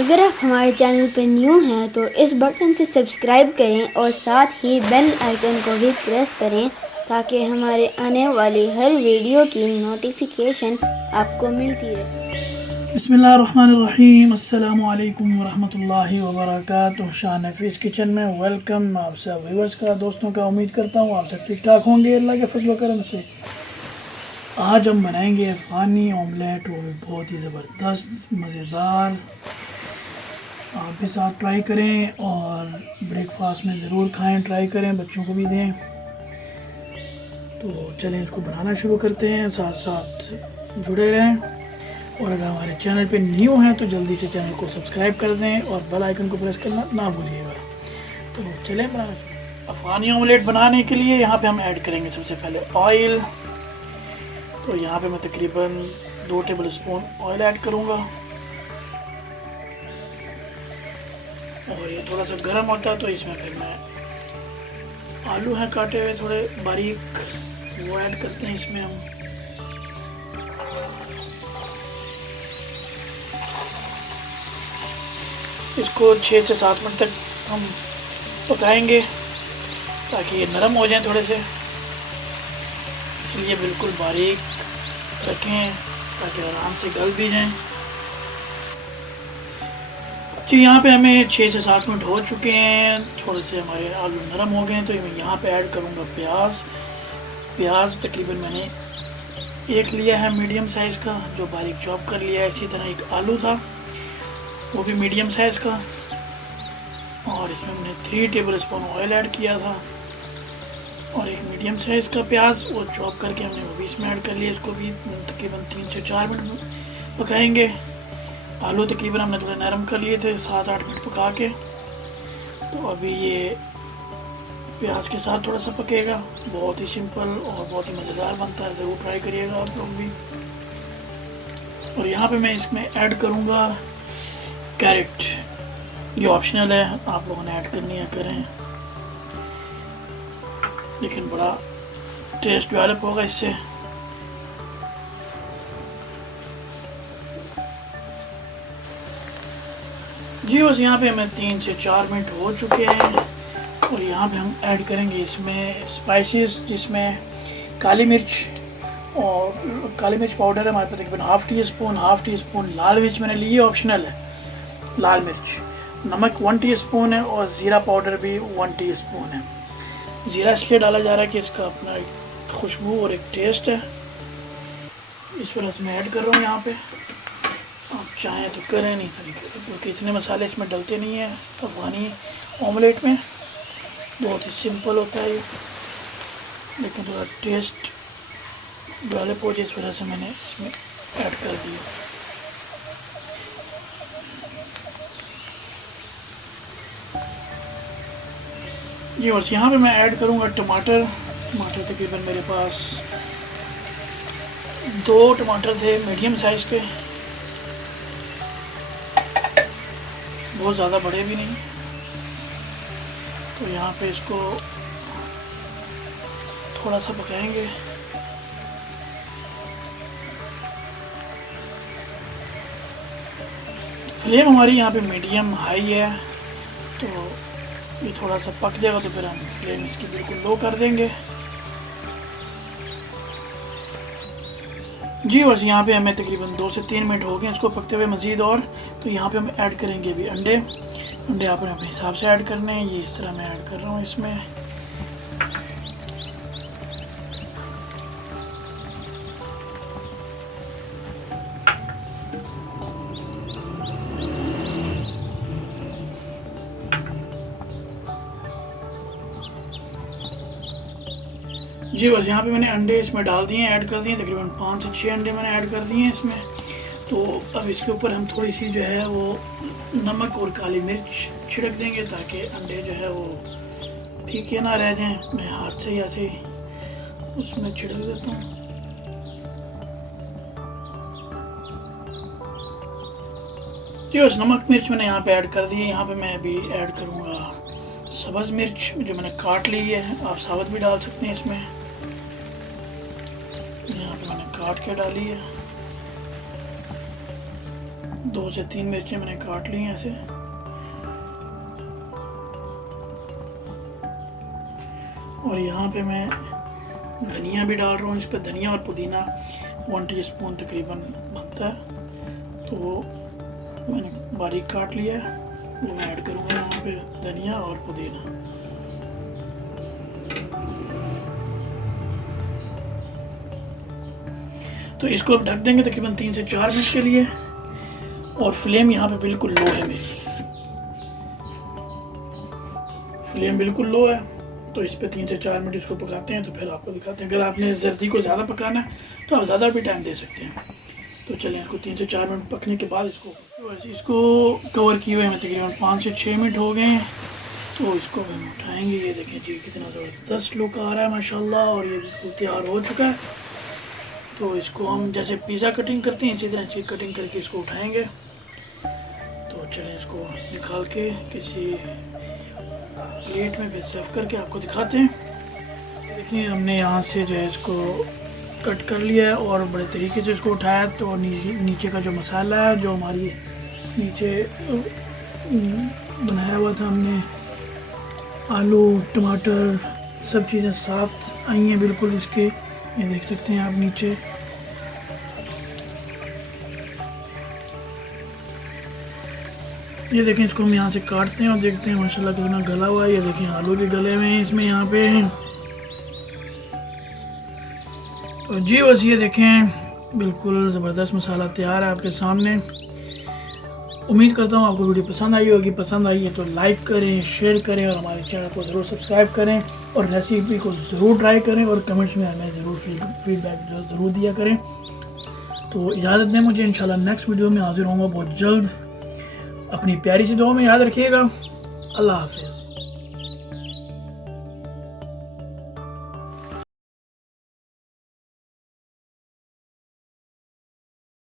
अगर आप हमारे चैनल पर न्यू हैं तो इस बटन से सब्सक्राइब करें और साथ ही बेल आइकन को भी प्रेस करें ताकि हमारे आने वाली हर वीडियो की नोटिफिकेशन आपको मिलती रहे। बिस्मिल्लाहिर्रहमानिर्रहीम, अस्सलामु अलैकुम वरहमतुल्लाहि वबरकातुहू। शान नफीस किचन में वेलकम आप सब व्यूअर्स का, दोस्तों का। उम्मीद करता हूँ आप सब ठीक ठाक होंगे अल्लाह के फजल करम से। आज हम बनाएंगे अफ़गानी ऑमलेट, वो भी बहुत ही ज़बरदस्त मज़ेदार। आप भी साथ ट्राई करें और ब्रेकफास्ट में ज़रूर खाएं, ट्राई करें, बच्चों को भी दें। तो चलें इसको बनाना शुरू करते हैं, साथ साथ जुड़े रहें। और अगर हमारे चैनल पे न्यू हैं तो जल्दी से चैनल को सब्सक्राइब कर दें और बेल आइकन को प्रेस करना ना भूलिएगा। तो चलें अफ़गानी ऑमलेट बनाने के लिए यहाँ पे हम ऐड करेंगे सबसे पहले ऑयल। तो यहाँ पे मैं तकरीबन 2 टेबल स्पून ऑयल ऐड करूँगा और ये थोड़ा सा गर्म होता है तो इसमें फिर मैं आलू हैं काटे हुए थोड़े बारीक, वो ऐड करते हैं इसमें हम। इसको 6 से 7 मिनट तक हम पकाएंगे ताकि ये नरम हो जाए थोड़े से, इसलिए बिल्कुल बारीक रखें ताकि आराम से गल भी जाएं। तो यहाँ पे हमें 6 से 7 मिनट हो चुके हैं, थोड़े से हमारे आलू नरम हो गए हैं। तो मैं यहाँ पे ऐड करूँगा प्याज तकरीबन मैंने 1 लिया है मीडियम साइज़ का, जो बारीक चॉप कर लिया है। इसी तरह एक आलू था, वो भी मीडियम साइज़ का, और इसमें हमने 3 टेबल स्पून ऑयल ऐड किया था और एक मीडियम साइज़ का प्याज वो चॉप करके हमने वो भी इसमें ऐड कर लिया। इसको भी तकरीबन 3 से 4 मिनट पकाएंगे। आलू तकरीबन हमने थोड़े नरम कर लिए थे 7-8 मिनट पका के। तो अभी ये प्याज के साथ थोड़ा सा पकेगा। बहुत ही सिंपल और बहुत ही मज़ेदार बनता है, ज़रूर ट्राई करिएगा आप लोग भी। और यहाँ पे मैं इसमें ऐड करूँगा कैरेट, ये ऑप्शनल है, आप लोगों ने ऐड करनी है करें, लेकिन बड़ा टेस्ट डेवलप होगा इससे। जी बस यहाँ पे हमें 3 से 4 मिनट हो चुके हैं और यहाँ पे हम ऐड करेंगे इसमें स्पाइसेस, जिसमें काली मिर्च पाउडर है हमारे पास तकरीबन हाफ़ टी स्पून लाल मिर्च मैंने ली है, ऑप्शनल है लाल मिर्च। नमक 1 टीस्पून है और ज़ीरा पाउडर भी 1 टीस्पून है। ज़ीरा इसलिए डाला जा रहा है कि इसका अपना एक खुशबू और एक टेस्ट है, इस वजह से मैं ऐड कर रहा हूँ यहाँ पे। आप चाहें तो करें, नहीं करें क्योंकि इतने मसाले इसमें डलते नहीं हैं अफ़गानी ऑमलेट में, बहुत ही सिंपल होता है ये, लेकिन थोड़ा टेस्ट डेवलप हो जाए इस वजह से मैंने इसमें ऐड कर दिया। जी और यहाँ पे मैं ऐड करूँगा टमाटर तकरीबन मेरे पास 2 टमाटर थे मीडियम साइज़ के, बहुत ज़्यादा बड़े भी नहीं। तो यहाँ पे इसको थोड़ा सा पकाएंगे। फ्लेम हमारी यहाँ पे मीडियम हाई है, तो ये थोड़ा सा पक जाएगा तो फिर हम फ्लेम इसकी बिल्कुल लो कर देंगे। जी बस यहाँ पे हमें तकरीबन 2 से 3 मिनट हो गए इसको पकते हुए मज़ीद। और तो यहाँ पे हम ऐड करेंगे अभी अंडे आपने अपने हिसाब से ऐड करने हैं, ये इस तरह मैं ऐड कर रहा हूँ इसमें। जी बस यहाँ पे मैंने अंडे इसमें डाल दिए, ऐड कर दिए, तकरीबन 5 से 6 अंडे मैंने ऐड कर दिए हैं इसमें। तो अब इसके ऊपर हम थोड़ी सी जो है वो नमक और काली मिर्च छिड़क देंगे ताकि अंडे जो है वो फीके ना रह जाएं। मैं हाथ से ऐसे उसमें छिड़क देता हूँ। जी बस नमक मिर्च मैंने यहाँ पे ऐड कर दी है। यहाँ पे मैं अभी ऐड करूँगा सब्ज़ मिर्च जो मैंने काट ली है, आप साबुत भी डाल सकते हैं इसमें। यहाँ पे मैंने काट के डाली है। 2 से 3 मिर्चें मैंने काट ली हैं ऐसे। और यहाँ पे मैं धनिया भी डाल रहा हूँ। इस पर धनिया और पुदीना 1 टीस्पून तकरीबन बनता है, तो वो मैंने बारीक काट लिया है, वो मैं ऐड करूँगा यहाँ पे धनिया और पुदीना। तो इसको अब ढक देंगे तकरीबन 3 से 4 मिनट के लिए। और फ्लेम यहाँ पे बिल्कुल लो है, मेरी फ्लेम बिल्कुल लो है। तो इस पे 3 से 4 मिनट इसको पकाते हैं, तो फिर आपको दिखाते हैं। अगर आपने जर्दी को ज़्यादा पकाना है तो आप ज़्यादा भी टाइम दे सकते हैं। तो चलें, इसको 3 से 4 मिनट पकने के बाद इसको कवर किए हुए हमें तकरीबन 5 से 6 मिनट हो गए हैं। तो इसको हम उठाएंगे। ये देखें जी कितना ज़बरदस्त लुक आ रहा है माशाल्लाह, और ये बिल्कुल तैयार हो चुका है। तो इसको हम जैसे पिज़्ज़ा कटिंग करते हैं इसी तरह से कटिंग करके इसको उठाएंगे। तो चलें, इसको निकाल के किसी प्लेट में फिर सर्व करके आपको दिखाते हैं। देखिए हमने यहाँ से जो है इसको कट कर लिया है और बड़े तरीके से इसको उठाया। तो नीचे का जो मसाला है जो हमारी नीचे बनाया हुआ था हमने, आलू टमाटर सब चीज़ें साथ आई हैं बिल्कुल इसके। ये देख सकते हैं आप नीचे। ये देखें, इसको हम यहाँ से काटते हैं और देखते हैं माशाल्लाह कितना गला हुआ है। ये देखें आलू भी गले हुए हैं इसमें यहाँ पे। तो जी बस ये देखें बिल्कुल ज़बरदस्त मसाला तैयार है आपके सामने। उम्मीद करता हूँ आपको वीडियो पसंद आई होगी। पसंद आई है तो लाइक करें, शेयर करें और हमारे चैनल को ज़रूर सब्सक्राइब करें और रेसिपी को ज़रूर ट्राई करें और कमेंट्स में हमें ज़रूर फीडबैक ज़रूर दिया करें। तो इजाज़त दें मुझे, इंशाल्लाह नेक्स्ट वीडियो में हाजिर होऊंगा बहुत जल्द। अपनी प्यारी सी दुआ में याद रखिएगा। अल्लाह हाफिज़।